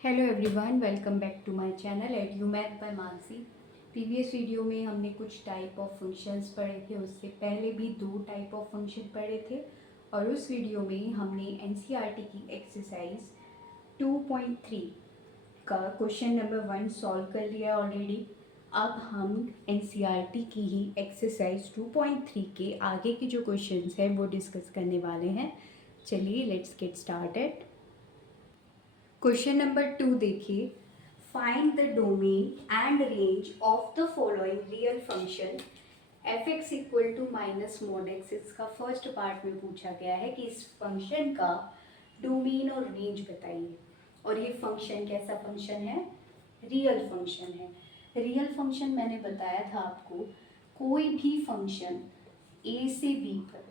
Hello everyone, welcome back to my channel Edumath by Mansi. Previous video में हमने कुछ type of functions पढ़े थे, उससे पहले भी 2 टाइप ऑफ फंक्शन पढ़े थे और उस वीडियो में हमने एनसीईआरटी की एक्सरसाइज 2.3 का क्वेश्चन नंबर 1 सॉल्व कर लिया ऑलरेडी। अब हम एनसीईआरटी की ही एक्सरसाइज 2.3 के आगे के जो क्वेश्चंस हैं वो डिस्कस करने वाले हैं। चलिए let's get started. Question number 2 देखिए, find the domain and range of the following real function f x equal to minus mod x. इसका फर्स्ट पार्ट में पूछा गया है कि इस फंक्शन का डोमेन और रेंज बताइए। और ये फंक्शन कैसा फंक्शन है? रियल फंक्शन है। रियल फंक्शन मैंने बताया था आपको, कोई भी फंक्शन ए से बी पर,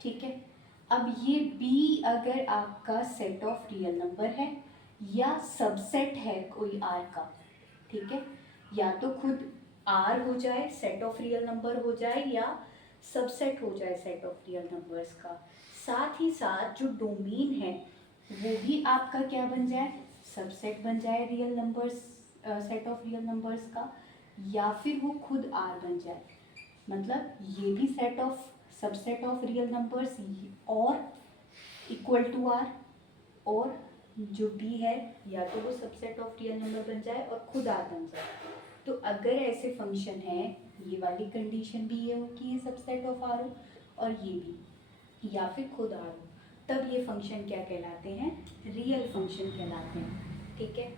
ठीक है। अब ये बी अगर आपका सेट ऑफ रियल नंबर है या सबसेट है कोई आर का, ठीक है, या तो खुद आर हो जाए, सेट ऑफ रियल नंबर हो जाए, या सबसेट हो जाए सेट ऑफ रियल नंबर्स का। साथ ही साथ जो डोमेन है वो भी आपका क्या बन जाए? सबसेट बन जाए real numbers, set of real numbers का, या फिर वो खुद आर बन जाए। मतलब ये भी set of subset of real numbers और इक्वल टू आर, और जो बी है या तो वो सबसेट ऑफ रियल नंबर बन जाए और खुद आर बन जाए। तो अगर ऐसे फंक्शन है, ये वाली कंडीशन भी ये हो कि ये सबसेट ऑफ आर हो और ये भी, या फिर खुद आर हो, तब ये फंक्शन क्या कहलाते हैं? रियल फंक्शन कहलाते हैं, ठीक है।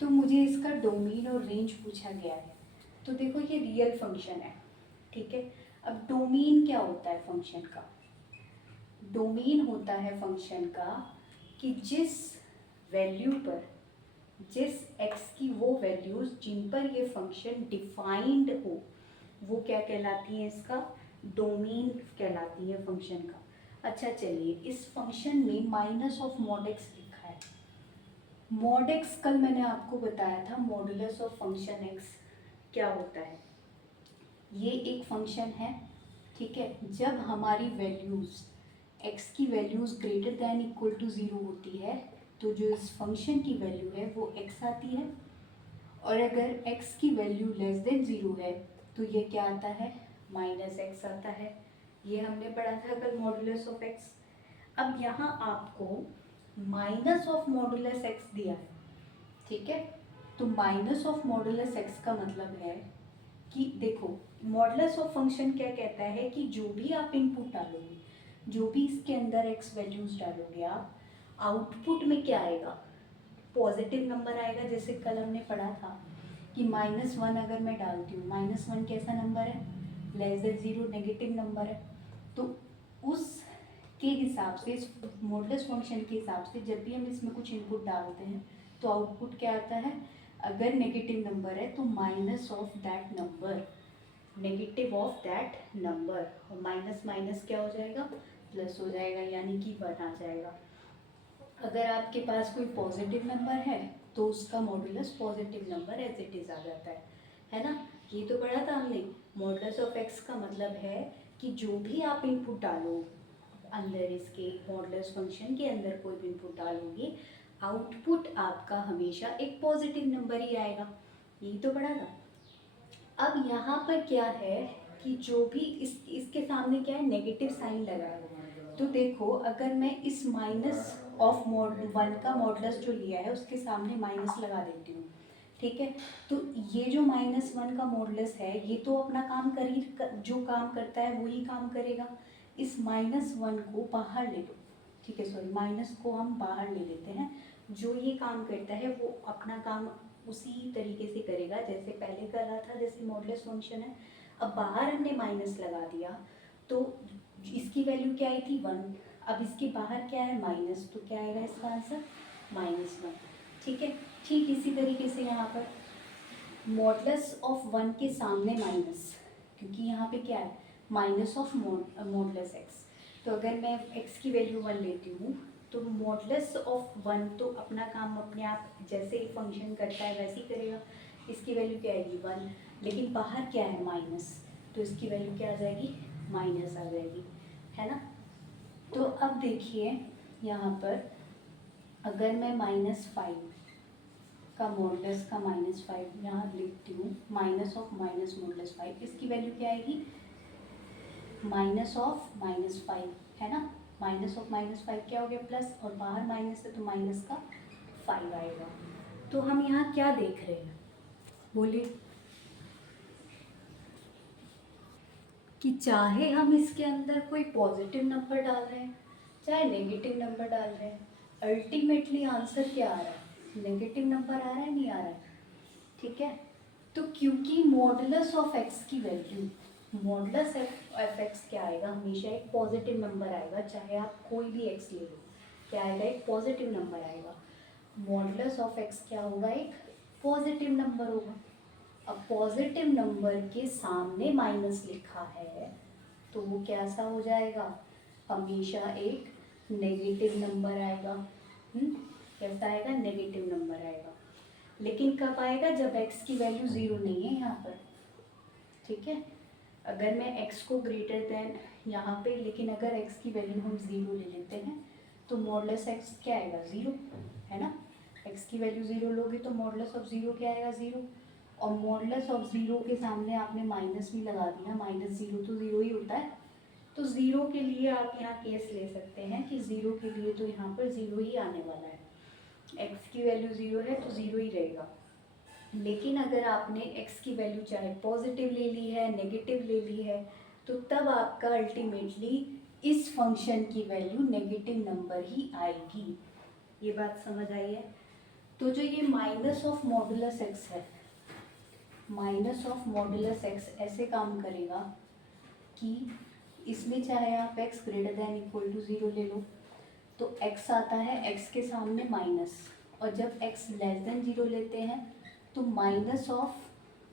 तो मुझे इसका डोमेन और रेंज पूछा गया है, तो देखो ये रियल फंक्शन है, ठीक है। अब डोमेन क्या होता है फंक्शन का? डोमेन होता है फंक्शन का कि जिस वैल्यू पर, जिस x की वो वैल्यूज जिन पर ये फंक्शन डिफाइंड हो, वो क्या कहलाती है? इसका डोमेन कहलाती है फंक्शन का। अच्छा चलिए, इस फंक्शन में माइनस ऑफ मॉड एक्स लिखा है। मॉड एक्स कल मैंने आपको बताया था, मॉडुलस ऑफ फंक्शन x क्या होता है। ये एक फंक्शन है, ठीक है। जब हमारी वैल्यूज x की values greater than equal to 0 होती है तो जो इस फंक्शन की वैल्यू है वो x आती है, और अगर x की वैल्यू लेस देन 0 है तो ये क्या आता है? माइनस एक्स आता है। ये हमने पढ़ा था कल, मॉडुलस ऑफ x। अब यहाँ आपको माइनस ऑफ मॉडुलस x दिया है, ठीक है। तो माइनस ऑफ मॉडुलस x का मतलब है कि देखो, मॉडुलस ऑफ फंक्शन क्या कहता है कि जो भी आप इनपुट डालोगे, जो भी इसके अंदर x वैल्यूज डालोगे आप, आउटपुट में क्या आएगा? पॉजिटिव नंबर आएगा। जैसे कल हमने पढ़ा था कि -1 अगर मैं डालती हूँ, -1 कैसा नंबर है? लेस देन 0, नेगेटिव नंबर है। तो उस के हिसाब से, इस मॉडुलस फंक्शन के हिसाब से, जब भी हम इसमें कुछ इनपुट डालते हैं तो आउटपुट क्या आता है? अगर नेगेटिव नंबर है तो minus of that number, negative of that number, और माइनस माइनस क्या हो जाएगा? प्लस हो जाएगा, यानी कि 1 आ जाएगा। अगर आपके पास कोई पॉजिटिव नंबर है तो उसका modulus positive number as it is आ जाता है ना। ये तो पढ़ा था हमने। मॉडुलस ऑफ एक्स का मतलब है कि जो भी आप इनपुट डालो अंदर, इसके मॉडुलस फंक्शन के अंदर कोई भी इनपुट डालोगे, आउटपुट आपका हमेशा एक पॉजिटिव नंबर ही आएगा। यही तो पढ़ा था। अब यहाँ पर क्या है कि जो भी इसके सामने क्या है? नेगेटिव साइन लगा है। तो देखो, अगर मैं इस माइनस ऑफ मॉड 1 का मॉडुलस जो लिया है उसके सामने माइनस लगा देती हूँ, ठीक है। तो ये जो -1 का मॉडुलस है ये तो अपना काम जो काम करता है वही काम करेगा। इस -1 को बाहर ले लो, ठीक है, सॉरी, माइनस को हम बाहर ले लेते हैं। जो ये काम करता है वो अपना काम उसी तरीके से करेगा जैसे पहले कर रहा था, जैसे मॉडुलस फंक्शन है। अब बाहर हमने माइनस लगा दिया तो इसकी वैल्यू क्या आई थी? 1। अब इसके बाहर क्या है? माइनस, तो क्या आएगा इसका आंसर? -1, ठीक है। ठीक इसी तरीके से यहाँ पर मॉडुलस ऑफ 1 के सामने माइनस, क्योंकि यहाँ पे क्या है? Minus of modulus x. तो अगर मैं x की वैल्यू 1 लेती हूँ तो मॉडुलस ऑफ 1 तो अपना काम अपने आप जैसे ही फंक्शन करता है वैसे ही करेगा। इसकी वैल्यू क्या आएगी? 1। लेकिन बाहर क्या है? माइनस, तो इसकी वैल्यू क्या आ जाएगी? माइनस आ जाएगी, है ना। तो अब देखिए यहाँ पर, अगर मैं -5 का मॉडुलस का -5 यहाँ लिखती हूँ, माइनस ऑफ माइनस मॉडुलस 5, इसकी वैल्यू क्या आएगी, माइनस ऑफ -5 है ना। माइनस ऑफ -5 क्या हो गया, प्लस, और बाहर माइनस है तो माइनस का 5 आएगा। तो हम यहाँ क्या देख रहे हैं, बोलिए, कि चाहे हम इसके अंदर कोई पॉजिटिव नंबर डाल रहे हैं चाहे नेगेटिव नंबर डाल रहे हैं, अल्टीमेटली आंसर क्या आ रहा है, नेगेटिव नंबर आ रहा है, नहीं आ रहा है, ठीक है। तो क्योंकि मॉडुलस ऑफ एक्स की वैल्यू, मॉडुलस ऑफ एक्स क्या आएगा, हमेशा एक पॉजिटिव नंबर आएगा, चाहे आप कोई भी एक्स ले लो, क्या आएगा, एक पॉजिटिव नंबर आएगा। मॉडुलस ऑफ एक्स क्या होगा, एक पॉजिटिव नंबर होगा। अब पॉजिटिव नंबर के सामने माइनस लिखा है तो वो कैसा हो जाएगा, हमेशा एक नेगेटिव नंबर आएगा। कैसा आएगा, नेगेटिव नंबर आएगा। लेकिन कब आएगा, जब x की वैल्यू 0 नहीं है यहाँ पर, ठीक है। अगर मैं x को ग्रेटर देन यहाँ पे, लेकिन अगर x की वैल्यू हम 0 ले लेते हैं तो मॉडुलस x क्या आएगा, 0 है ना। x की वैल्यू 0 लोगे तो मॉडुलस ऑफ 0 क्या आएगा, 0, और मॉडुलस ऑफ 0 के सामने आपने माइनस भी लगा दिया, -0 तो 0 ही होता है। तो 0 के लिए आप यहाँ केस ले सकते हैं कि 0 के लिए तो यहाँ पर 0 ही आने वाला है, x की वैल्यू 0 है तो 0 ही रहेगा। लेकिन अगर आपने x की वैल्यू चाहे पॉजिटिव ले ली है, नेगेटिव ले ली है, तो तब आपका अल्टीमेटली इस फंक्शन की वैल्यू नेगेटिव नंबर ही आएगी। ये बात समझ आई है। तो जो ये माइनस ऑफ मॉडुलस एक्स है, माइनस ऑफ मॉडुलस एक्स ऐसे काम करेगा कि इसमें चाहे आप x greater than equal to 0 ले लो तो x आता है, x के सामने माइनस, और जब x लेस देन 0 लेते हैं तो minus of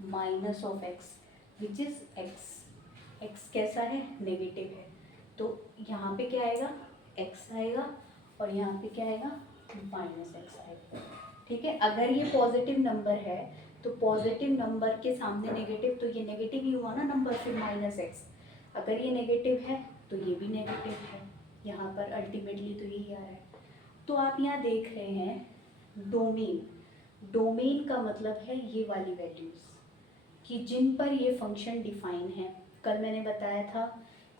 x which is x कैसा है, नेगेटिव है। तो यहाँ पे क्या आएगा, x आएगा, और यहाँ पे क्या आएगा, -x आएगा, ठीक है। अगर ये पॉजिटिव नंबर है तो पॉजिटिव नंबर के सामने नेगेटिव, तो ये नेगेटिव ही हुआ ना नंबर, फिर -x। अगर ये नेगेटिव है तो ये भी नेगेटिव है, यहाँ पर अल्टीमेटली तो यही आ रहा है। तो आप यहाँ देख रहे हैं डोमेन, डोमेन का मतलब है ये वाली वैल्यूज़ कि जिन पर ये फंक्शन डिफाइन है। कल मैंने बताया था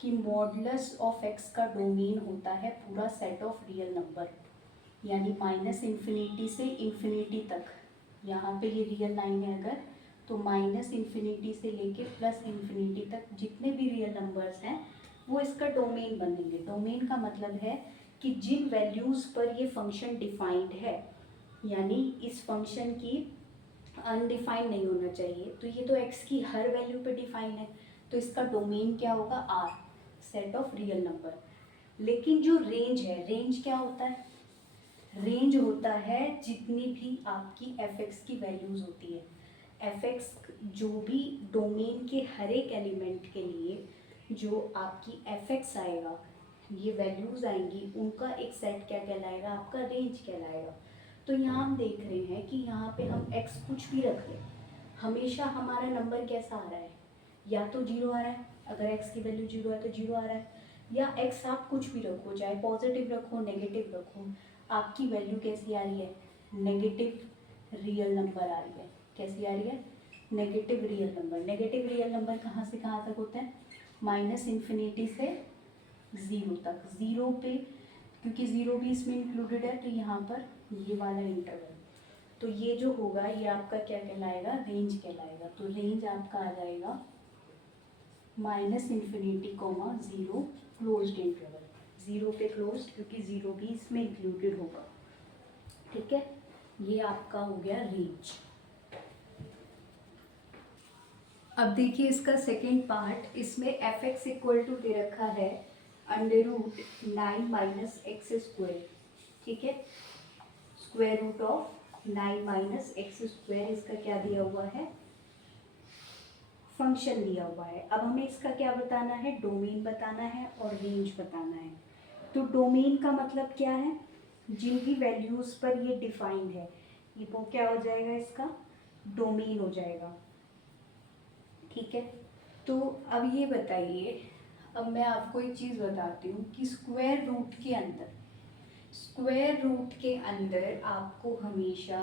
कि मॉडुलस ऑफ एक्स का डोमेन होता है पूरा सेट ऑफ रियल नंबर, यानी -∞ से इन्फिनिटी तक। यहाँ पे ये रियल लाइन है अगर, तो -∞ से लेके +∞ तक जितने भी रियल नंबर्स हैं वो इसका डोमेन बनेंगे। डोमेन का मतलब है कि जिन वैल्यूज़ पर ये फंक्शन डिफाइंड है, यानी इस फंक्शन की अनडिफाइंड नहीं होना चाहिए, तो ये तो x की हर वैल्यू पे डिफाइन है, तो इसका डोमेन क्या होगा, R, set of real number. लेकिन जो रेंज है, रेंज क्या होता है, रेंज होता है जितनी भी आपकी f(x) की वैल्यूज़ होती है। f(x) जो भी डोमेन के हर एक एलिमेंट के लिए जो आपकी f(x) आएगा, ये वैल्यूज़ आएंगी, उनका एक सेट क्या कहलाएगा, आपका रेंज कहलाएगा। तो यहाँ हम देख रहे हैं कि यहाँ पे हम x कुछ भी रख लें, हमेशा हमारा नंबर कैसा आ रहा है, या तो 0 आ रहा है, अगर x की वैल्यू 0 है तो 0 आ रहा है, या x आप कुछ भी रखो, चाहे पॉजिटिव रखो नेगेटिव रखो, आपकी वैल्यू कैसी आ रही है, नेगेटिव रियल नंबर आ रही है। कैसी आ रही है, negative real number. Negative real number कहाँ से कहाँ तक होते हैं, -∞ से 0 तक। 0 पे, क्योंकि 0 भी इसमें इंक्लूडेड है, तो यहाँ पर ये वाला इंटरवल, तो ये जो होगा ये आपका क्या कहलाएगा, रेंज कहलाएगा। तो रेंज आपका आ जाएगा -∞, 0 क्लोज्ड इंटरवल, 0 पे क्लोज्ड, क्योंकि 0 भी इसमें इंक्लूडेड होगा, ठीक है। ये आपका हो गया रेंज। अब देखिए इसका सेकेंड पार्ट, इसमें f(x) इक्वल टू दे रखा है √9 - x², ठीक है। स्क्वायर रूट ऑफ 9 - x², इसका क्या दिया हुआ है, फंक्शन दिया हुआ है। अब हमें इसका क्या बताना है, डोमेन बताना है और रेंज बताना है। तो डोमेन का मतलब क्या है, जिन भी वैल्यूज़ पर ये डिफाइंड है, ये वो क्या हो जाएगा, इसका डोमेन हो जाएगा, ठीक है। तो अब ये बताइए, अब मैं आपको एक चीज़ बताती हूँ कि स्क्वायर रूट के अंदर, स्क्वायर रूट के अंदर आपको हमेशा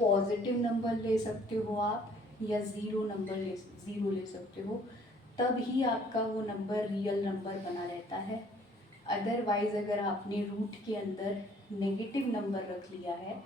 पॉजिटिव नंबर ले सकते हो आप या ज़ीरो ले सकते हो, तब ही आपका वो नंबर रियल नंबर बना रहता है। अदरवाइज़ अगर आपने रूट के अंदर नेगेटिव नंबर रख लिया है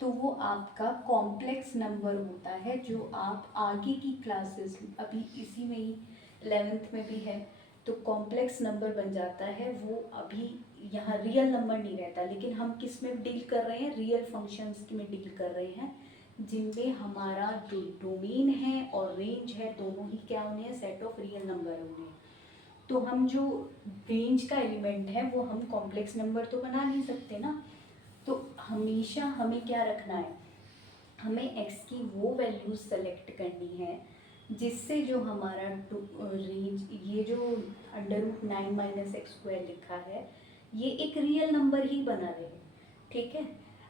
तो वो आपका कॉम्प्लेक्स नंबर होता है, जो आप आगे की क्लासेस, अभी इसी में ही 11th में भी है, तो कॉम्प्लेक्स नंबर बन जाता है वो। अभी यहाँ रियल नंबर नहीं रहता, लेकिन हम किस में डील कर रहे हैं, रियल फंक्शंस में डील कर रहे हैं, जिनमें हमारा जो डोमेन है और रेंज है दोनों ही क्या होने हैं, सेट ऑफ रियल नंबर होने हैं। तो हम जो रेंज का एलिमेंट है वो हम कॉम्प्लेक्स नंबर तो बना नहीं सकते ना, तो हमेशा हमें क्या रखना है, हमें x की वो वैल्यू सेलेक्ट करनी है जिससे जो हमारा रेंज, ये जो √9 माइनस एक्स स्क्वायर लिखा है, ये एक रियल नंबर ही बना रहे। ठीक है,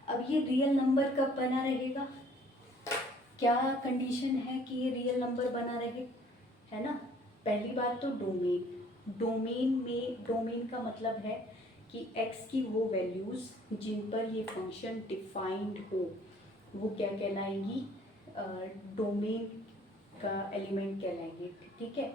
अब ये रियल नंबर कब बना रहेगा, क्या कंडीशन है कि ये रियल नंबर बना रहे, है ना। पहली बात तो डोमेन का मतलब है कि x की वो वैल्यूज़ जिन पर ये फंक्शन डिफाइंड हो वो क्या कहलाएंगी, डोमेन का एलिमेंट कहलाएंगे। ठीक है,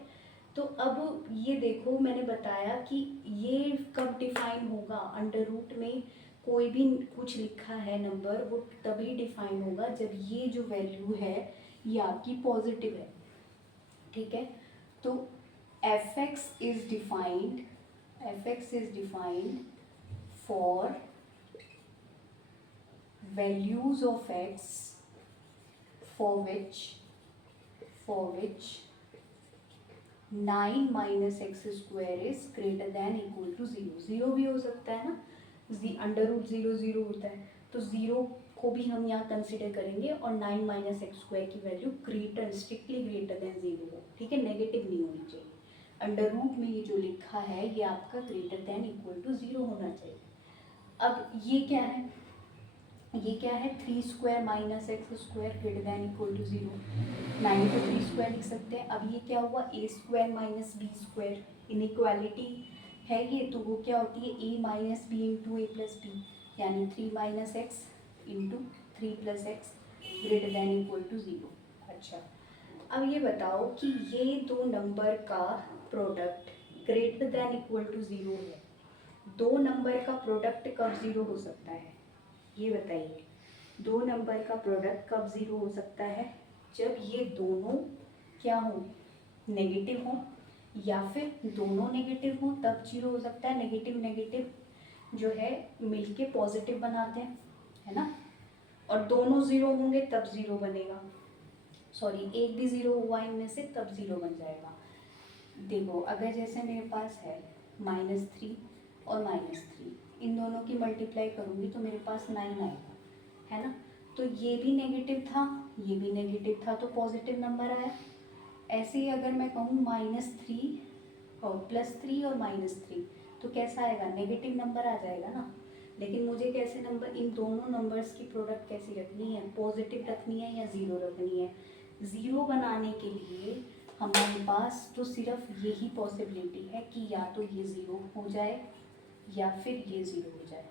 तो अब ये देखो मैंने बताया कि ये कब डिफाइन होगा, अंडर रूट में कोई भी कुछ लिखा है नंबर, वो तभी डिफाइन होगा जब ये जो वैल्यू है ये आपकी पॉजिटिव है। ठीक है, तो fx is defined for values of x for which 9 minus x square is greater than equal to 0। Zero भी हो सकता है ना, √0 होता है, तो ज़ीरो को भी हम यहाँ कंसिडर करेंगे, और 9 माइनस एक्स स्क्वायर की वैल्यू स्ट्रिक्टली ग्रेटर देन 0 हो। ठीक है, नेगेटिव नहीं होनी चाहिए। अंडर रूट में ये जो लिखा है ये आपका ग्रेटर देन इक्वल टू 0 होना चाहिए। अब ये क्या है, 3 square minus x square greater than equal to 0, 9 को 3 स्क्वायर लिख सकते हैं। अब ये क्या हुआ, a square minus b square, inequality है ये, तो वो क्या होती है, a minus b into a plus b, यानी 3 minus x into 3 plus x greater than equal to 0। अच्छा, अब ये बताओ कि ये दो नंबर का product greater than equal to 0 है, दो नंबर का प्रोडक्ट कब 0 हो सकता है, ये बताइए। दो नंबर का प्रोडक्ट कब 0 हो सकता है, जब ये दोनों क्या हो, नेगेटिव हो, या फिर दोनों नेगेटिव हो तब 0 हो सकता है। नेगेटिव नेगेटिव जो है मिलके पॉजिटिव बनाते हैं, है ना, और दोनों 0 होंगे तब 0 बनेगा, सॉरी एक भी 0 हुआ इनमें से तब 0 बन जाएगा। देखो अगर जैसे मेरे पास है -3 और -3, इन दोनों की मल्टीप्लाई करूँगी तो मेरे पास 9 आएगा, है ना, तो ये भी नेगेटिव था, ये भी नेगेटिव था, तो पॉजिटिव नंबर आया। ऐसे ही अगर मैं कहूँ -3 और +3 और -3, तो कैसा आएगा, नेगेटिव नंबर आ जाएगा ना। लेकिन मुझे कैसे नंबर, इन दोनों नंबर्स की प्रोडक्ट कैसी रखनी है, पॉजिटिव रखनी है या 0 रखनी है। 0 बनाने के लिए हमारे पास तो सिर्फ यही पॉसिबिलिटी है कि या तो ये 0 हो जाए या फिर ये 0 हो जाए,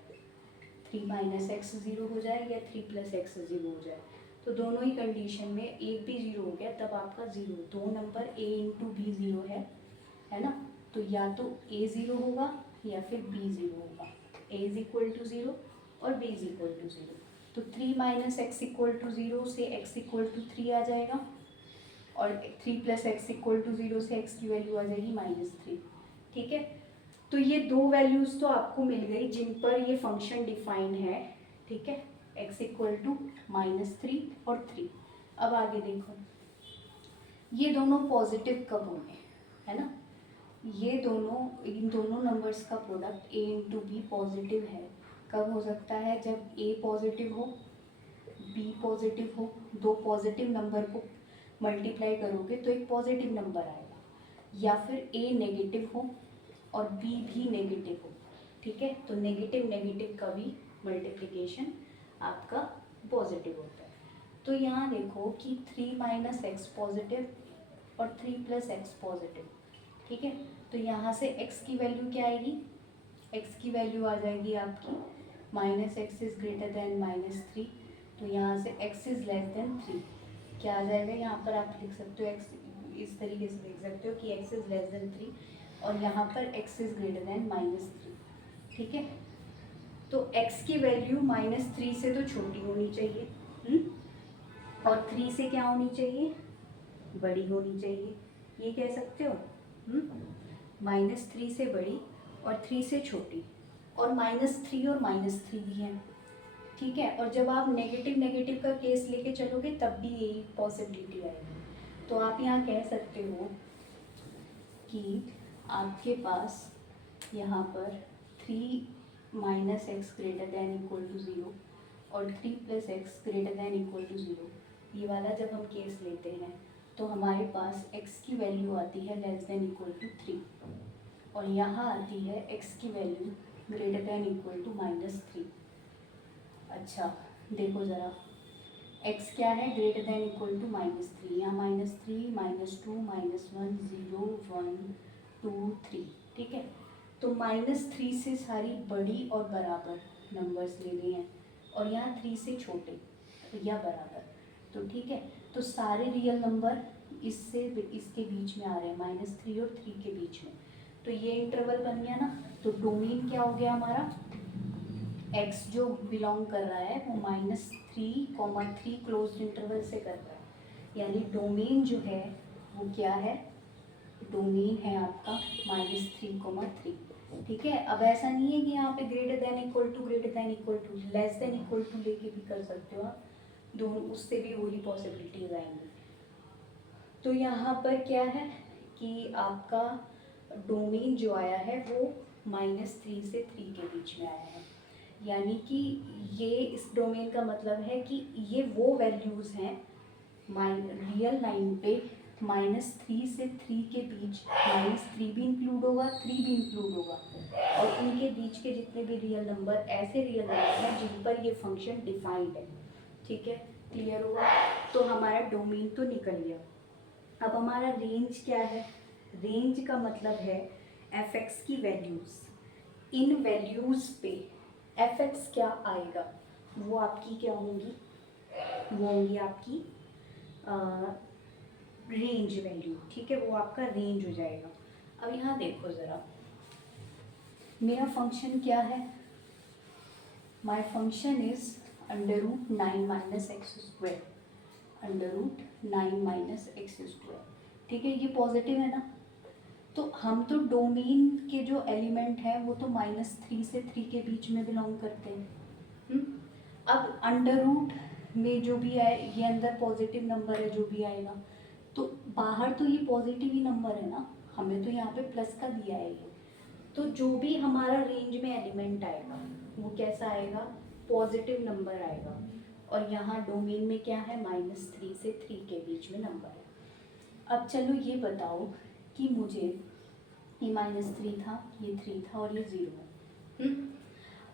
3 माइनस एक्स 0 हो जाए या 3 प्लस एक्स 0 हो जाए। तो दोनों ही कंडीशन में एक भी 0 हो गया तब आपका 0, दो नंबर a इंटू बी 0 है ना, तो या तो a 0 होगा या फिर b 0 होगा, a इज इक्वल टू 0 और b इज इक्वल टू 0। तो 3 माइनस एक्स इक्वल टू 0 से x इक्वल टू 3 आ जाएगा, और 3 प्लस एक्स इक्वल टू 0 से x की वैल्यू आ जाएगी -3। ठीक है, तो ये दो वैल्यूज़ तो आपको मिल गई जिन पर ये फंक्शन डिफाइन है। ठीक है, x इक्वल टू -3 और 3। अब आगे देखो, ये दोनों पॉजिटिव कब होंगे, है ना, ये दोनों, इन दोनों नंबर्स का product a into b positive है, कब हो सकता है, जब a पॉजिटिव हो b पॉजिटिव हो, दो पॉजिटिव नंबर को मल्टीप्लाई करोगे तो एक पॉजिटिव नंबर आएगा, या फिर a नेगेटिव हो और b भी नेगेटिव हो। ठीक है, तो नेगेटिव नेगेटिव का भी मल्टीप्लिकेशन आपका पॉजिटिव होता है। तो यहाँ देखो कि 3 माइनस एक्स पॉजिटिव और 3 प्लस एक्स पॉजिटिव। ठीक है, तो यहाँ से x की वैल्यू क्या आएगी, x की वैल्यू आ जाएगी आपकी -x इज ग्रेटर देन -3, तो यहाँ से x इज़ लेस देन 3 क्या आ जाएगा, यहाँ पर आप लिख सकते हो x इस तरीके से लिख सकते हो कि x इज़ लेस देन 3 और यहाँ पर x इज़ ग्रेटर देन -3। ठीक है, तो x की वैल्यू -3 से तो छोटी होनी चाहिए, और 3 से क्या होनी चाहिए, बड़ी होनी चाहिए, ये कह सकते हो। -3 से बड़ी और 3 से छोटी, और -3 और -3 भी हैं। ठीक है, और जब आप नेगेटिव नेगेटिव का केस लेके चलोगे तब भी यही पॉसिबिलिटी आएगी। तो आप यहाँ कह सकते हो कि आपके पास यहाँ पर 3 - x greater than equal to 0 और 3 + x greater than equal to 0, ये वाला जब हम केस लेते हैं तो हमारे पास x की वैल्यू आती है लेस देन इक्वल टू 3 और यहाँ आती है x की value greater than equal to -3। अच्छा देखो ज़रा, x क्या है, ग्रेटर दैन इक्वल टू -3, यहाँ -3 -2 -1 0 1 2 3। ठीक है, तो -3 से सारी बड़ी और बराबर नंबर्स लेने हैं और यहाँ 3 से छोटे या बराबर। तो ठीक है, तो सारे रियल नंबर इससे इसके बीच में आ रहे हैं, -3 और 3 के बीच में। तो ये इंटरवल बन गया ना, तो डोमेन क्या हो गया हमारा, x जो बिलोंग कर रहा है वो -3, 3 क्लोज्ड इंटरवल से कर रहा है, यानी डोमेन जो है वो क्या है, डोमेन है आपका -3, 3। ठीक है, अब ऐसा नहीं है कि यहाँ पे greater than equal to less than equal to लेके भी कर सकते हो आप, दोनों उससे भी वही पॉसिबिलिटीज आएंगी। तो यहाँ पर क्या है कि आपका डोमेन जो आया है वो -3 से 3 के बीच में आया है, यानी कि ये इस डोमेन का मतलब है कि ये वो वैल्यूज़ हैं रियल लाइन पे -3 से 3 के बीच, -3 भी इंक्लूड होगा 3 भी इंक्लूड होगा, और इनके बीच के जितने भी रियल नंबर ऐसे रियल नंबर हैं जिन पर ये फंक्शन डिफाइंड है। ठीक है, क्लियर हुआ, तो हमारा डोमेन तो निकल गया। अब हमारा रेंज क्या है, रेंज का मतलब है f(x) की वैल्यूज़, इन वैल्यूज़ पे f(x) क्या आएगा, वो आपकी क्या होंगी, वो होंगी आपकी रेंज वैल्यू। ठीक है, वो आपका रेंज हो जाएगा। अब यहाँ देखो ज़रा, मेरा फंक्शन क्या है, my function is √9 - x², √9 - x²। ठीक है, ये पॉजिटिव है ना, तो हम तो डोमेन के जो एलिमेंट हैं वो तो -3 से 3 के बीच में बिलोंग करते हैं। अब अंडर रूट में जो भी आए, ये अंदर पॉजिटिव नंबर है जो भी आएगा, तो बाहर तो ये पॉजिटिव ही नंबर है ना, हमें तो यहाँ पे प्लस का दिया है ये, तो जो भी हमारा रेंज में एलिमेंट आएगा वो कैसा आएगा, पॉजिटिव नंबर आएगा, और यहाँ डोमेन में क्या है, -3 से 3 के बीच में नंबर है। अब चलो ये बताओ कि मुझे ये -3 था, ये 3 था और ये 0 है।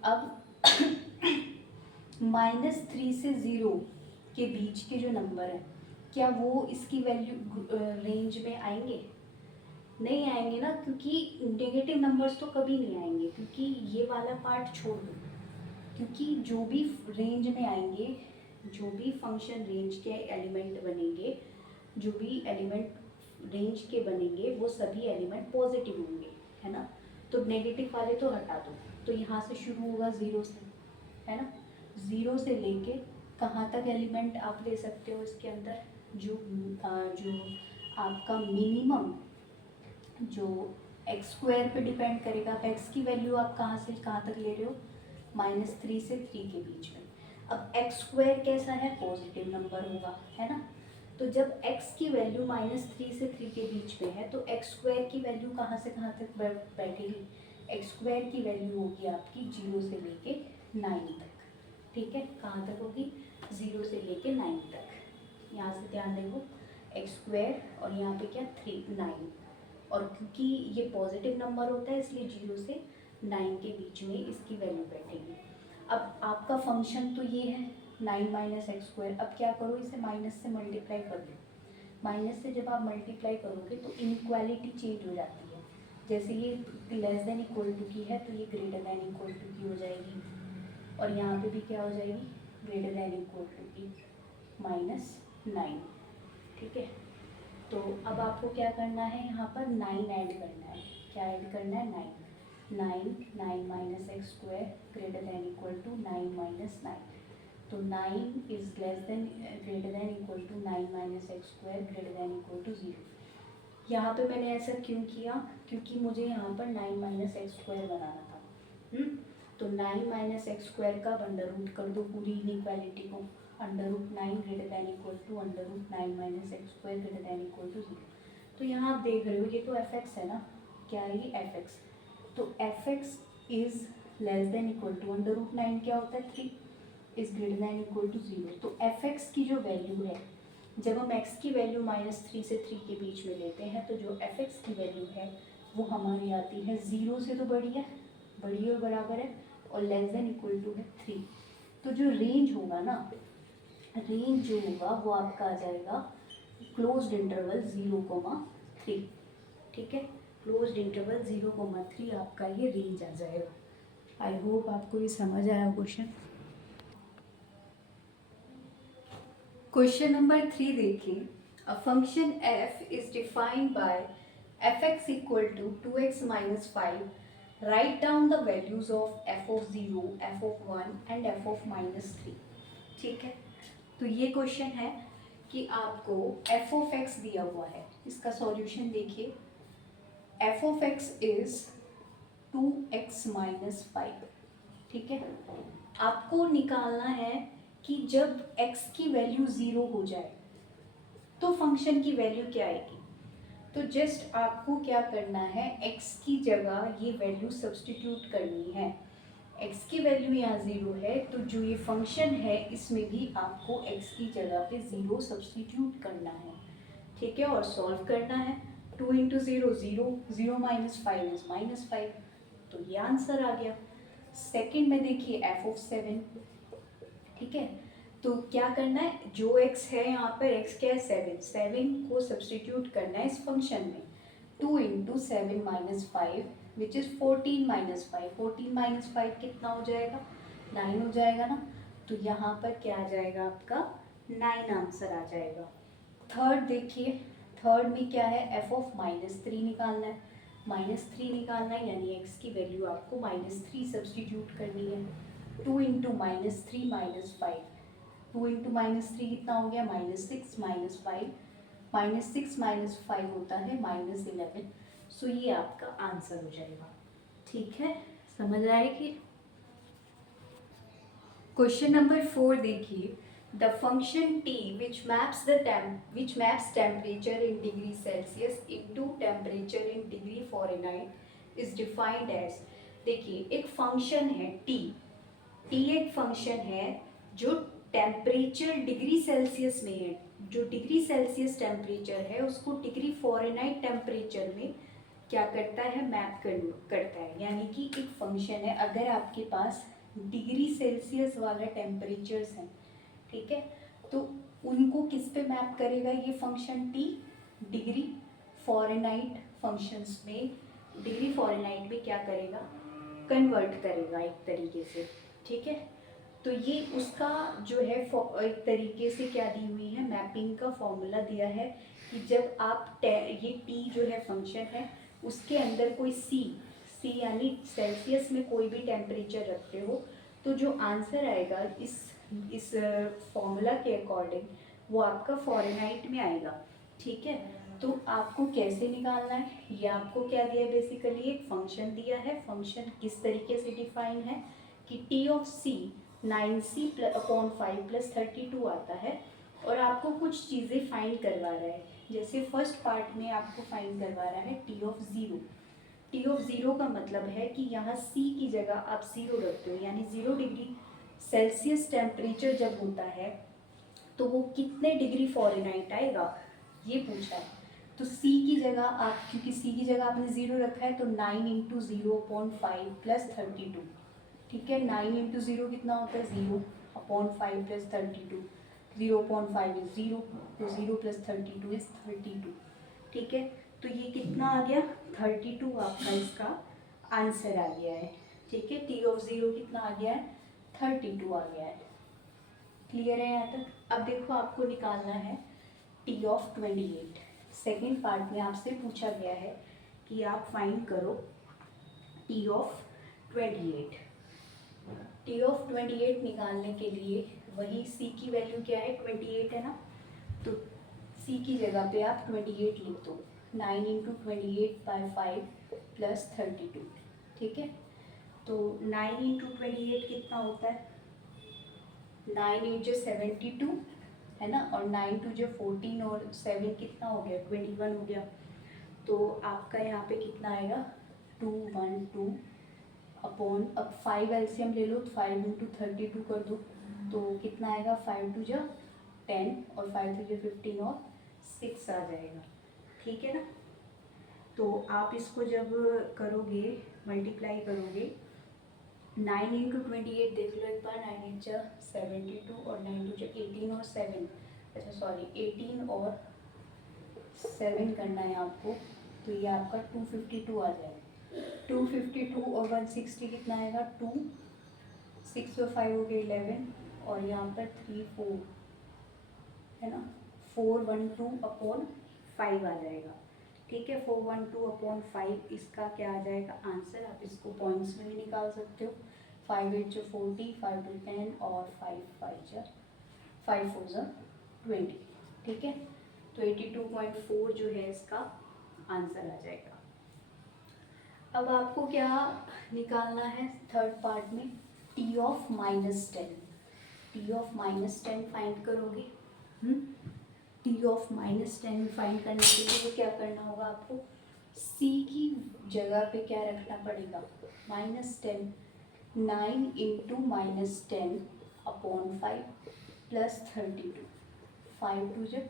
अब -3 से 0 के बीच के जो नंबर हैं क्या वो इसकी वैल्यू रेंज में आएंगे, नहीं आएंगे ना, क्योंकि नेगेटिव नंबर्स तो कभी नहीं आएंगे, क्योंकि ये वाला पार्ट छोड़ दो, क्योंकि जो भी रेंज में आएंगे, जो भी फंक्शन रेंज के एलिमेंट बनेंगे, जो भी एलिमेंट रेंज के बनेंगे वो सभी एलिमेंट पॉजिटिव होंगे, है ना, तो नेगेटिव वाले तो हटा दो, तो यहाँ से शुरू होगा 0 से, है ना, 0 से लेके कहाँ तक एलिमेंट आप ले सकते हो इसके अंदर, जो आपका मिनिमम जो x² पे डिपेंड करेगा, अब x की वैल्यू आप कहाँ से कहाँ तक ले रहे हो, -3 से 3 के बीच में। अब x² कैसा है, पॉजिटिव नंबर होगा, है ना, तो जब x की वैल्यू -3 से 3 के बीच में है तो x² की वैल्यू कहाँ से कहाँ तक बैठेगी, x² की वैल्यू होगी आपकी 0 से लेके 9 तक। ठीक है, कहाँ तक होगी, 0 से लेके 9 तक। यहाँ से ध्यान देखो, x² और यहाँ पे क्या 3 9, और क्योंकि ये पॉजिटिव नंबर होता है इसलिए 0 से 9 के बीच में इसकी वैल्यू बैठेगी। अब आपका फंक्शन तो ये है 9 - x², अब क्या करो, इसे माइनस से मल्टीप्लाई कर दो, माइनस से जब आप मल्टीप्लाई करोगे तो इनइक्वालिटी चेंज हो जाती है, जैसे ये लेस देन इक्वल टू की है तो ये ग्रेटर देन इक्वल टू की हो जाएगी, और यहाँ पे भी क्या हो जाएगी, ग्रेटर देन इक्वल टू 8 - 9। ठीक है, तो अब आपको क्या करना है, यहाँ पर 9 ऐड करना है। क्या ऐड करना है? 9 minus x square greater than equal to 9 minus 9। तो 9 is less than greater than equal to 9 minus x square greater than equal to 0। यहाँ पे मैंने ऐसा क्यों किया? क्योंकि मुझे यहाँ पर 9 माइनस एक्स स्क्वायर बनाना था। तो 9 माइनस एक्स स्क्वायर का अंडर रूट कर दो पूरी इनइक्वालिटी को। Under root 9 greater than equal to under root 9 minus x square greater than equal to 0। तो यहाँ आप देख रहे हो ये तो एफ एक्स है ना, क्या है ये? F X. तो F X is less than equal to under root 9 क्या होता है? 3 is greater than equal to 0। तो एफ एक्स की जो वैल्यू है, जब हम x की वैल्यू -3 से 3 के बीच में लेते हैं तो जो एफ एक्स की वैल्यू है वो हमारी आती है 0 से तो बड़ी है, बड़ी और बराबर है, और लेस देन इक्वल टू है 3। तो जो रेंज होगा ना, रेंज जो होगा वो आपका आ जाएगा क्लोज्ड इंटरवल 0,3। ठीक है, क्लोज्ड इंटरवल 0,3 आपका ये रेंज आ जाएगा। आई होप आपको ये समझ आया क्वेश्चन। क्वेश्चन नंबर 3 देखिए, a function f is defined by f(x) equal to 2x minus 5। Write down the values of f of 0, f of 1 and f of -3। ठीक है, तो ये क्वेश्चन है कि आपको f ऑफ x दिया हुआ है। इसका सॉल्यूशन देखिए, f of x is 2x minus 5। ठीक है, आपको निकालना है कि जब x की वैल्यू 0 हो जाए तो फंक्शन की वैल्यू क्या आएगी। तो जस्ट आपको क्या करना है, x की जगह ये वैल्यू सब्स्टिट्यूट करनी है। x की वैल्यू यहाँ 0 है, तो जो ये फंक्शन है इसमें भी आपको x की जगह पे 0 सब्स्टिट्यूट करना है। ठीक है, और सॉल्व करना है। 2 इंटू 0 0, 0 माइनस 5 इज -5। तो ये आंसर आ गया। सेकेंड में देखिए f ऑफ 7। ठीक है, तो क्या करना है, जो x है यहाँ पर x क्या है? 7 को सब्स्टिट्यूट करना है इस फंक्शन में। 2 into 7 minus 5 which is 14 minus 5। 14 minus 5 कितना हो जाएगा? 9 हो जाएगा ना। तो यहाँ पर क्या आ जाएगा आपका? 9 आंसर आ जाएगा। थर्ड देखिए, थर्ड में क्या है? f ऑफ -3 निकालना है। -3 निकालना है यानी x की वैल्यू आपको -3 सब्स्टिट्यूट करनी है। 2 इंटू -3 माइनस 5। 2 इंटू -3 कितना हो गया? -6 माइनस 5। -6 माइनस 5 होता है -11। सो ये आपका आंसर हो जाएगा। ठीक है, समझ आएगी। क्वेश्चन नंबर 4 देखिए, the function t which maps temperature in degree Celsius into temperature in degree Fahrenheit is defined as। देखिए, एक फंक्शन है t एक फंक्शन है जो टेम्परेचर डिग्री सेल्सियस में है। जो डिग्री सेल्सियस टेम्परेचर है उसको डिग्री फ़ारेनहाइट टेम्परेचर में क्या करता है? मैप करता है। यानी कि एक फंक्शन है, अगर आपके पास डिग्री सेल्सियस वाला टेम्परेचर्स हैं, ठीक है, तो उनको किस पे मैप करेगा ये function t? Degree Fahrenheit functions में, डिग्री फ़ारेनहाइट में क्या करेगा? कन्वर्ट करेगा एक तरीके से। ठीक है, तो ये उसका जो है एक तरीके से क्या दी हुई है, मैपिंग का फॉर्मूला दिया है कि जब आप ये t जो है फंक्शन है उसके अंदर कोई c यानी सेल्सियस में कोई भी टेम्परेचर रखते हो तो जो आंसर आएगा इस फॉर्मूला के अकॉर्डिंग वो आपका फ़ारेनहाइट में आएगा। ठीक है, तो आपको कैसे निकालना है, ये आपको क्या दिया है? बेसिकली एक फंक्शन दिया है। फंक्शन किस तरीके से डिफाइन है कि t ऑफ c 9c/5 + 32 आता है, और आपको कुछ चीज़ें फाइंड करवा रहा है। जैसे फर्स्ट पार्ट में आपको फाइंड करवा रहा है t ऑफ 0। t ऑफ 0 का मतलब है कि यहाँ c की जगह आप 0 रखते हो, यानी 0 डिग्री सेल्सियस टेम्परेचर जब होता है तो वो कितने डिग्री फ़ारेनहाइट आएगा, ये पूछा है। तो c की जगह आप, क्योंकि c की जगह आपने 0 रखा है, तो 9 इंटू 0/5 + 32। ठीक है, 9 इंटू 0 कितना होता है? 0/5 + 32। 0/5 इज 0, तो 0 + 32 इज 32। ठीक है, तो ये कितना आ गया? 32 आपका इसका आंसर आ गया है। ठीक है, t ऑफ 0 कितना आ गया है? 32 आ गया है। क्लियर है यहाँ तक? अब देखो आपको निकालना है टी ऑफ 28। सेकेंड पार्ट में आपसे पूछा गया है कि आप फाइंड करो टी ऑफ 28। टी ऑफ 28 निकालने के लिए वही सी की वैल्यू क्या है, 28 है ना, तो सी की जगह पे आप 28 लिख दो। 9 इंटू 28/5 प्लस 32, ठीक है। तो 9 इंटू 28 कितना होता है, 9 8 जो 72 है ना, और 9 2 जो 14 और 7 कितना हो गया, 21 हो गया। तो आपका यहाँ पे कितना आएगा, 212 अपॉन, अब 5 एलसीएम ले लो, तो 5 इंटू 32 कर दो, तो कितना आएगा, 5 2 जो 10 और 5 3 जो 15 और 6 आ जाएगा, ठीक है ना। तो आप इसको जब करोगे, मल्टीप्लाई करोगे, 9 इंटू 28 देख लो एक बार, 9 8 जा 72 और 9 2 जा 18 और 7, अच्छा सॉरी 18 और 7 करना है आपको, तो ये आपका 252 आ जाएगा। 252 और 160 कितना आएगा, 2 6 और 5 हो गए 11, और यहाँ पर 3 4 है ना, 412 अपॉन 5 आ जाएगा, ठीक है। 412 अपॉन 5 इसका क्या आ जाएगा आंसर, आप इसको पॉइंट्स में भी निकाल सकते हो। 5 8 जो 40, 5 2 10 और 5 5 जा 5 4 जा 20, ठीक है। तो 82.4 जो है इसका आंसर आ जाएगा। अब आपको क्या निकालना है थर्ड पार्ट में, T of -10। T of -10 find करोगे। टी ऑफ -10 फाइंड करने के लिए क्या करना होगा आपको, सी की जगह पे क्या रखना पड़ेगा, -10, 9 इंटू -10 अपॉन 5 प्लस 32, 5 2 जब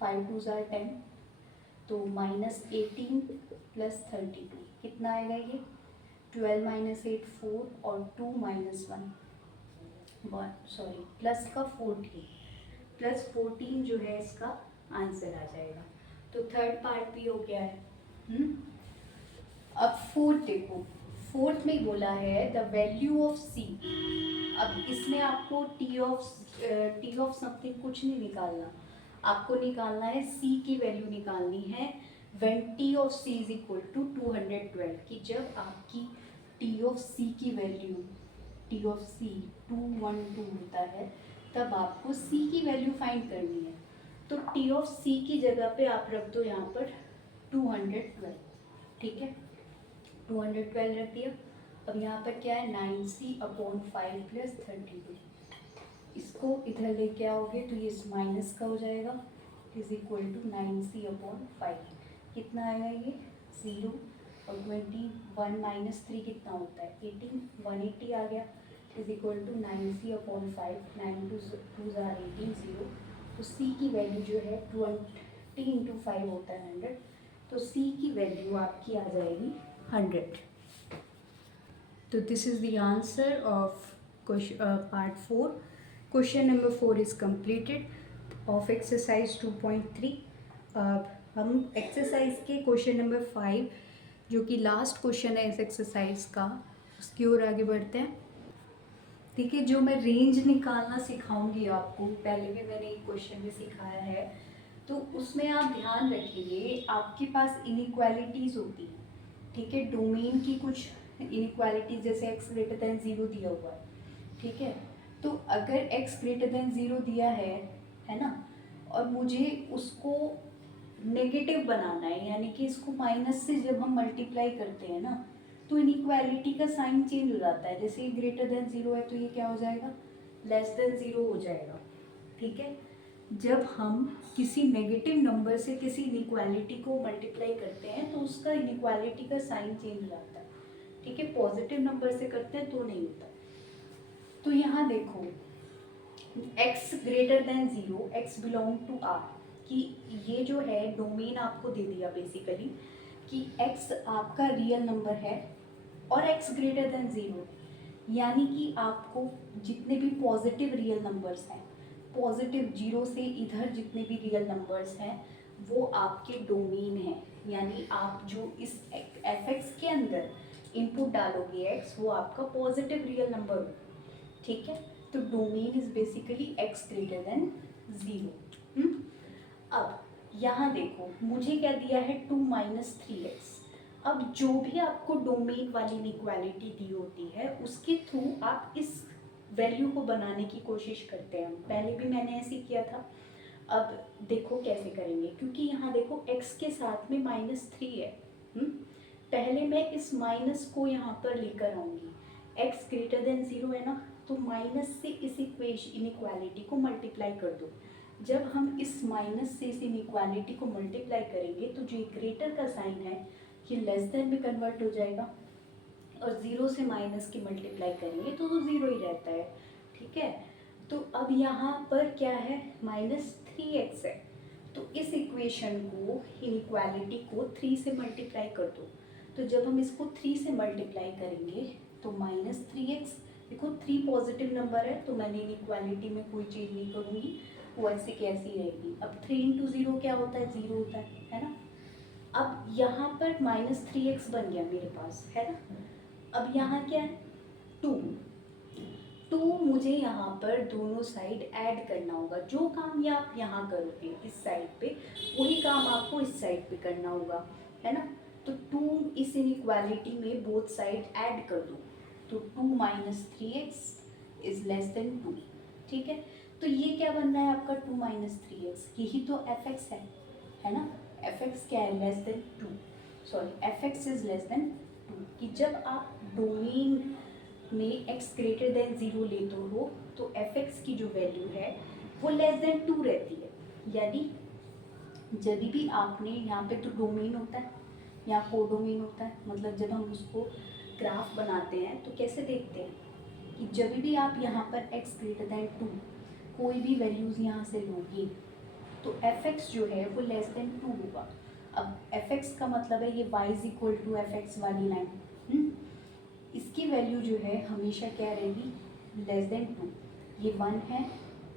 5 2 ज़ार 10, तो -18 प्लस 32 कितना आएगा ये, 12 -8 4 और 2 -1 सॉरी प्लस का 14, प्लस 14 जो है इसका आंसर आ जाएगा। तो थर्ड पार्ट भी हो गया है। अब फोर्थ देखो, फोर्थ में बोला है द वैल्यू ऑफ सी। अब इसमें आपको टी ऑफ समथिंग कुछ नहीं निकालना, आपको निकालना है सी की वैल्यू निकालनी है when T of C is equal to 212, कि जब आपकी टी ऑफ सी की वैल्यू, टी ऑफ सी 212 होता है, तब आपको सी की वैल्यू फाइंड करनी है। तो टी ऑफ सी की जगह पे आप रख दो यहाँ पर 212, ठीक है, 212 रख दिया। अब यहाँ पर क्या है, 9c अपॉन 5 प्लस 32, इसको इधर लेके आओगे तो ये माइनस का हो जाएगा, is equal to 9c upon 5, कितना आएगा ये 0, और 21 माइनस 3 कितना होता है 18, 180 आ गया, is equal to 9c upon 5, 9 2 ज़ार 18 0। तो c की वैल्यू जो है 20 इंटू 5 होता है 100, तो c की वैल्यू आपकी आ जाएगी 100। तो this is the answer of part 4। Question number 4 is completed of exercise 2.3। हम एक्सरसाइज के क्वेश्चन नंबर 5 जो कि लास्ट क्वेश्चन है इस एक्सरसाइज का, उसकी ओर आगे बढ़ते हैं। ठीक है, जो मैं रेंज निकालना सिखाऊंगी आपको, पहले भी मैंने एक क्वेश्चन में सिखाया है, तो उसमें आप ध्यान रखिए आपके पास इनइक्वालिटीज़ होती हैं, ठीक है, डोमेन की कुछ इनइक्वालिटीज, जैसे x ग्रेटर देन 0 दिया हुआ है, ठीक है। तो अगर x ग्रेटर देन 0 दिया है ना, और मुझे उसको नेगेटिव बनाना है, यानी कि इसको माइनस से जब हम मल्टीप्लाई करते हैं ना, तो इनइक्वालिटी का साइन चेंज हो जाता है। जैसे ये ग्रेटर देन 0 है तो ये क्या हो जाएगा, लेस देन 0 हो जाएगा, ठीक है। जब हम किसी नेगेटिव नंबर से किसी इनइक्वालिटी को मल्टीप्लाई करते हैं तो उसका इनइक्वालिटी का साइन चेंज हो जाता है, ठीक है। पॉजिटिव नंबर से करते हैं तो नहीं होता। तो यहाँ देखो x greater than 0, x belong to r, कि ये जो है डोमेन आपको दे दिया बेसिकली कि x आपका रियल नंबर है और x ग्रेटर देन 0, यानी कि आपको जितने भी पॉजिटिव रियल नंबर्स हैं, पॉजिटिव 0 से इधर जितने भी रियल नंबर्स हैं वो आपके डोमेन हैं, यानी आप जो इस f(x) के अंदर इनपुट डालोगे x, वो आपका पॉजिटिव रियल नंबर हो, ठीक है। तो domain is basically x greater than 0। अब यहाँ देखो मुझे क्या दिया है 2 माइनस 3x। अब जो भी आपको डोमेन वाली इनइक्वालिटी दी होती है उसके थ्रू आप इस वैल्यू को बनाने की कोशिश करते हैं। पहले भी मैंने ऐसे किया था। अब देखो कैसे करेंगे, क्योंकि यहाँ देखो x के साथ में -3 है। पहले मैं इस माइनस को यहाँ पर लेकर आऊँगी, x ग्रेटर देन 0 है ना, तो माइनस से इस इनइक्वालिटी को मल्टीप्लाई कर दो। जब हम इस माइनस से इस इनइक्वालिटी को मल्टीप्लाई करेंगे तो जो ग्रेटर का साइन है ये लेस देन में कन्वर्ट हो जाएगा, और 0 से माइनस की मल्टीप्लाई करेंगे तो वो 0 ही रहता है। ठीक है, तो अब यहाँ पर क्या है -3x है, तो इस इक्वेशन को इनइक्वालिटी को 3 से मल्टीप्लाई कर दो। तो जब हम इसको 3 से मल्टीप्लाई करेंगे तो -3x, देखो 3 पॉजिटिव नंबर है तो मैंने इनइक्वालिटी में कोई चेंज नहीं करूँगी, वो ऐसे कैसी रहेगी। अब 3 इंटू 0 क्या होता है, 0 होता है ना। अब यहाँ पर -3x बन गया मेरे पास, है ना। अब यहाँ क्या है 2 मुझे यहाँ पर दोनों साइड ऐड करना होगा। जो काम ये आप यहाँ करोगे इस साइड पे, वही काम आपको इस साइड पे करना होगा, है ना। तो 2 इस इनइक्वालिटी में बोथ साइड ऐड कर दो, तो 2 minus 3x is less then 2। ठीक है, तो ये क्या बन रहा है आपका 2 माइनस 3x, यही तो fx है ना। fx क्या है, less than 2, sorry fx is less then 2। कि जब आप डोमेन में x ग्रेटर देन 0 लेते हो तो fx की जो वैल्यू है वो लेस देन 2 रहती है। यानी जब भी आपने यहाँ पे तो डोमेन होता है, यहाँ कोडोमेन होता है, मतलब जब हम उसको ग्राफ बनाते हैं तो कैसे देखते हैं कि जब भी आप यहाँ पर x ग्रेटर देन 2 कोई भी वैल्यूज़ यहाँ से लोगे तो fx जो है वो लेस देन 2 होगा। अब fx का मतलब है ये y is equal to fx वाली लाइन, इसकी वैल्यू जो है हमेशा क्या रहेगी, लेस देन 2। ये 1 है,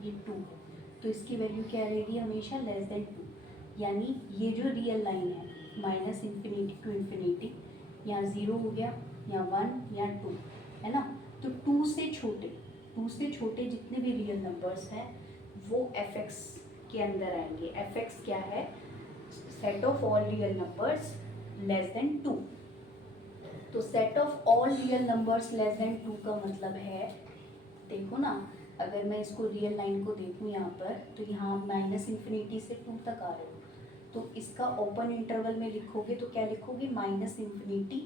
ये 2 है, तो इसकी वैल्यू क्या रहेगी, हमेशा लेस देन 2। यानी ये जो रियल लाइन है माइनस इन्फिनिटी टू इन्फिनिटी, यहाँ 0 हो गया, यहाँ 1 या 2, है ना। तो 2 से छोटे जितने भी रियल नंबर्स हैं वो fx के अंदर आएंगे। fx क्या है, set of all real numbers less than 2। तो set of all real numbers less than 2 का मतलब है, देखो ना, अगर मैं इसको रियल लाइन को देखूँ यहाँ पर, तो यहाँ माइनस इन्फिनिटी से 2 तक आ रहे हो, तो इसका ओपन इंटरवल में लिखोगे तो क्या लिखोगे, माइनस इन्फिनिटी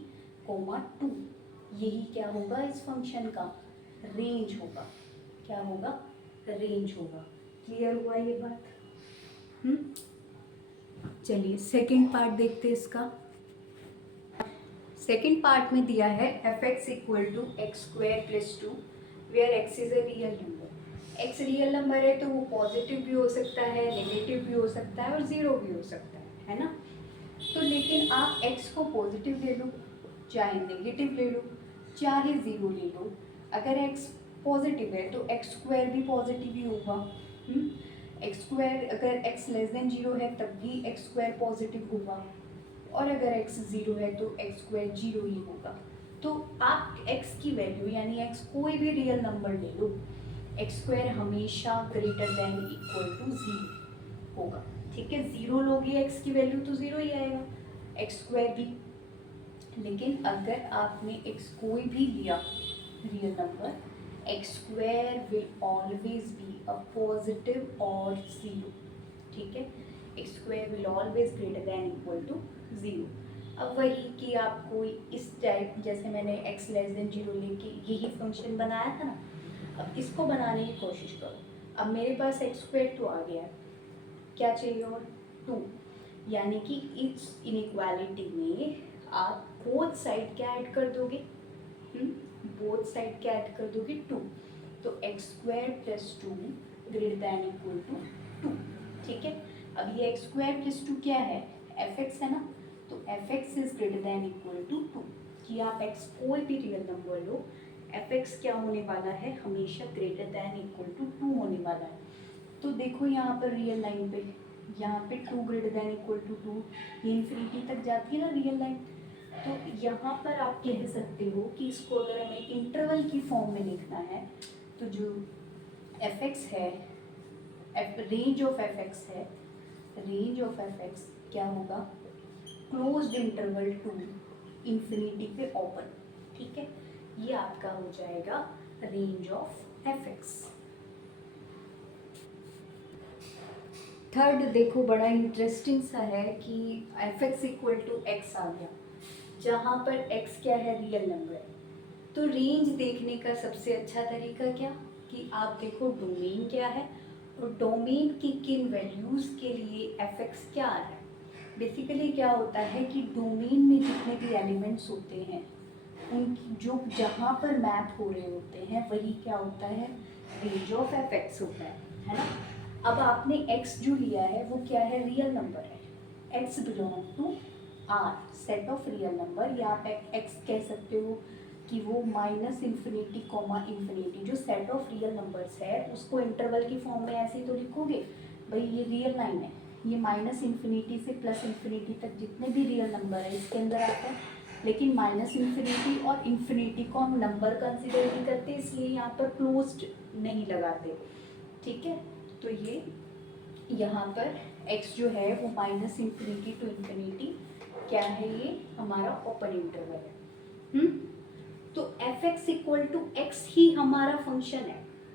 कोमा 2। यही क्या होगा, इस फंक्शन का रेंज होगा। क्या होगा, रेंज होगा। क्लियर हुआ ये बात। चलिए सेकंड पार्ट देखते हैं इसका। सेकंड पार्ट में दिया है fx equal to x square plus 2 where x is a real number. x real number है तो वो पॉजिटिव भी हो सकता है, नेगेटिव भी हो सकता है और ज़ीरो भी हो सकता है ना। तो लेकिन आप x को पॉजिटिव ले लो, चाहे नेगेटिव ले लो, चाहे ज़ीरो ले लो, अगर x पॉजिटिव है तो एक्स स्क्वायर भी पॉजिटिव ही होगा। एक्स स्क्वायर अगर x लेस देन 0 है तब भी एक्स स्क्वायर पॉजिटिव होगा, और अगर x 0 है तो एक्स स्क्वायर 0 ही होगा। तो आप x की वैल्यू यानी x कोई भी रियल नंबर ले लो, एक्स स्क्वायर हमेशा ग्रेटर देन इक्वल टू 0 होगा। ठीक है, 0 लोगे x की वैल्यू तो 0 ही आएगा, एक्स स्क्वायर भी। लेकिन अगर आपने x कोई भी लिया real number, x square will always be a positive और 0। ठीक है, x square will always greater than equal to 0। अब वही कि आपको इस टाइप, जैसे मैंने x लेस देन 0 लेके यही फंक्शन बनाया था ना, अब इसको बनाने की कोशिश करो। अब मेरे पास एक्स स्क्वायर तो आ गया, क्या चाहिए और 2, यानी कि इस इनइक्वालिटी में आप बोथ साइड क्या ऐड कर दोगे, बोथ साइड क्या ऐड कर दोगे, 2। तो x square plus 2 greater than equal to 2। ठीक है, अब ये एक्स स्क्वायर प्लस 2 क्या है, fx है ना, तो fx is greater than equal to 2। कि आप x कोई भी रियल नंबर लो, fx क्या होने वाला है, हमेशा ग्रेटर दैन इक्वल टू 2 होने वाला है। तो देखो यहाँ पर रियल लाइन पे, यहाँ पे 2 ग्रेटर दैन इक्वल टू 2, ये इन्फिनिटी तक जाती है ना रियल लाइन। तो यहाँ पर आप कह सकते हो कि इसको अगर हमें इंटरवल की फॉर्म में लिखना है तो जो एफ एक्स है, रेंज ऑफ एफ एक्स है, रेंज ऑफ एफ एक्स क्या होगा, क्लोज्ड इंटरवल टू इंफिनिटी पे ओपन, ठीक है, ये आपका हो जाएगा range of F X. Third देखो बड़ा इंटरेस्टिंग सा है कि F x equal to X आ गया, जहाँ पर एक्स क्या है, रियल नंबर है। तो रेंज देखने का सबसे अच्छा तरीका क्या, कि आप देखो डोमेन क्या है और डोमेन की किन वैल्यूज़ के लिए एफ एक्स क्या आ रहा है। बेसिकली क्या होता है कि डोमेन में जितने भी एलिमेंट्स होते हैं उनकी जो जहाँ पर मैप हो रहे होते हैं वही क्या होता है, रेंज ऑफ एफ एक्स होता है ना। अब आपने x जो लिया है वो क्या है, रियल नंबर है, x belong to R set of real number, या आप x कह सकते हो कि वो माइनस इन्फिनिटी कॉमा इन्फिनिटी जो सेट ऑफ रियल नंबर्स है उसको इंटरवल की फॉर्म में ऐसे ही तो लिखोगे, भाई ये रियल लाइन है, ये माइनस इन्फिनिटी से प्लस इन्फिनिटी तक जितने भी रियल नंबर है इसके अंदर आता है, लेकिन माइनस इन्फिनिटी और इन्फिनिटी को हम नंबर कंसिडर नहीं करते, इसलिए यहाँ पर क्लोज्ड नहीं लगाते, ठीक है। तो ये यहाँ पर x जो है वो माइनस इन्फिनिटी टू इन्फिनिटी क्या है, ये हमारा ओपन इंटरवल है। तो F x equal to X ही हमारा फंक्शन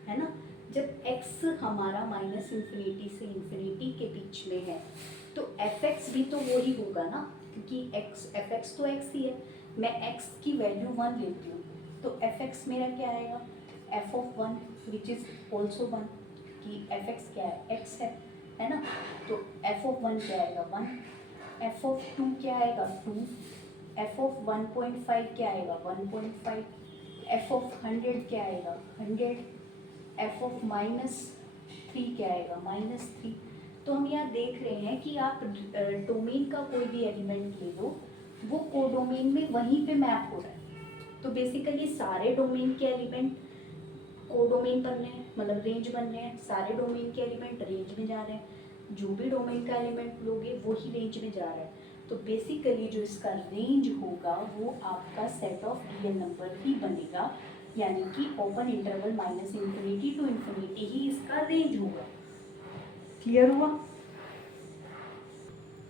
है ना। जब x हमारा माइनस इन्फिनिटी से इन्फिनिटी के बीच में है तो एफ एक्स भी तो वो ही होगा ना, क्योंकि x एफ एक्स तो x ही है। मैं x की वैल्यू 1 लेती हूँ तो एफ एक्स मेरा क्या आएगा, F of 1 which is also 1, कि एफ एक्स क्या है, x है ना। तो एफ ऑफ 1 क्या आएगा 1, एफ ऑफ 2 क्या आएगा 2, एफ ऑफ 1.5 क्या आएगा 1.5, एफ ऑफ 100 क्या आएगा 100, एफ ऑफ -3 क्या आएगा -3। तो हम यहाँ देख रहे हैं कि आप डोमेन का कोई भी एलिमेंट ले लो, वो कोडोमेन में वहीं पे मैप हो रहा है। तो बेसिकली सारे डोमेन के एलिमेंट कोडोमेन बन रहे हैं, मतलब रेंज बन रहे हैं, सारे डोमेन के एलिमेंट रेंज में जा रहे हैं, जो भी डोमेन का एलिमेंट लोगे वो ही रेंज में जा रहा है। तो बेसिकली जो इसका रेंज होगा वो आपका सेट ऑफ रियल नंबर ही बनेगा, यानी कि open interval minus infinity to infinity ही इसका रेंज होगा। क्लियर हुआ?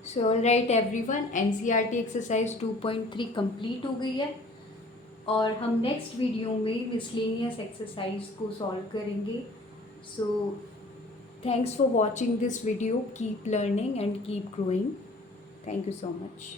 So alright everyone, NCERT exercise 2.3 complete हो गई है और हम नेक्स्ट वीडियो में मिसलेनियस एक्सरसाइज को सॉल्व करेंगे। So thanks for watching this video, keep learning and keep growing. Thank you so much.